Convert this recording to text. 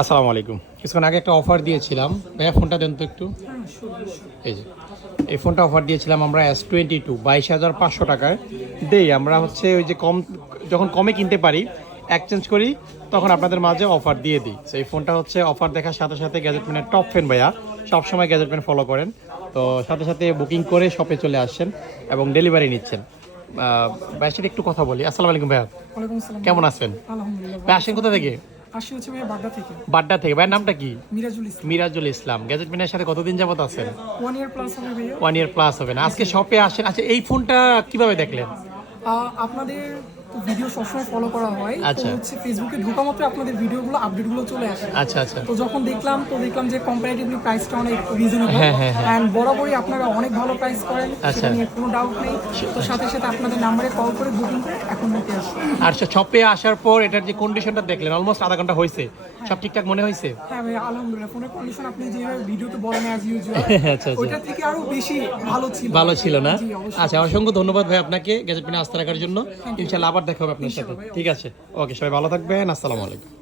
আসসালামু আলাইকুম। কিছুক্ষণ আগে একটা অফার দিয়েছিলাম, ভাইয়া ফোনটা দেন তো একটু। এই যে এই ফোনটা অফার দিয়েছিলাম আমরা S22 22,500 টাকায় দেই। আমরা হচ্ছে ওই যে যখন কমে কিনতে পারি এক্সচেঞ্জ করি, তখন আপনাদের মাঝে অফার দিয়ে দিই। তো এই ফোনটা হচ্ছে অফার দেখার সাথে সাথে গ্যাজেটম্যানের টপ ফ্যান ভাইয়া, সবসময় গ্যাজেটম্যান ফলো করেন, তো সাথে সাথে বুকিং করে শপে চলে আসছেন এবং ডেলিভারি নিচ্ছেন। ভাইয়ের সাথে একটু কথা বলি। আসসালামু আলাইকুম ভাইয়া, ওয়ালাইকুম আসসালাম। কেমন আছেন? আলহামদুলিল্লাহ। ভাই আসেন কোথা থেকে? আসি হচ্ছে ভাইয়া বাড্ডা থেকে। বাড্ডা থেকে। ভাইয়ের নামটা কি? মিরাজুল ইসলাম। মিরাজুল ইসলাম। গ্যাজেটম্যানের সাথে কতদিন যাবত আছেন? 1 ইয়ার প্লাস হবে ভাইয়া। 1 ইয়ার প্লাস হবে না। আজকে শপে আসেন। আচ্ছা, এই ফোনটা কিভাবে দেখলেন? আপনাদের ভিডিও সবসময় ফলো করা হয়, তো আচ্ছা। হচ্ছে ফেসবুকে ঢোকা মাত্র আপনাদের ভিডিওগুলো আপডেটগুলো চলে আসে। আচ্ছা আচ্ছা। তো যখন দেখলাম যে কম্পারেটিভলি প্রাইসটা অনেক রিজনেবল হ্যাঁ, হ্যাঁ, হ্যাঁ। এন্ড বরাবরই আপনারা অনেক ভালো প্রাইস করেন, আচ্ছা। সেটা নিয়ে কোনো ডাউট নেই। তো সাথে সাথে আপনাদের নাম্বারে কল করে বুকিং করে এখন নিতে আসুন। আর শপে আসার পর এটার যে কন্ডিশনটা দেখলেন, অলমোস্ট আধা ঘন্টা হয়েছে, সব ঠিকঠাক মনে হয়েছে? হ্যাঁ ভাই আলহামদুলিল্লাহ, ফোনের কন্ডিশন আপনি যেভাবে ভিডিওতে বলেন অ্যাজ ইউজুয়াল আচ্ছা আচ্ছা। ওইটা থেকে আরো বেশি ভালো ছিল। ভালো ছিল না? জি, অবশ্যই। আচ্ছা, অসংখ্য ধন্যবাদ ভাই আপনাকে গ্যাজেটম্যানে আস্থা রাখার জন্য। ইনশাআল্লাহ আবার দেখা হবে আপনার সাথে। ঠিক আছে, ওকে, সবাই ভালো থাকবেন। আসসালামু আলাইকুম।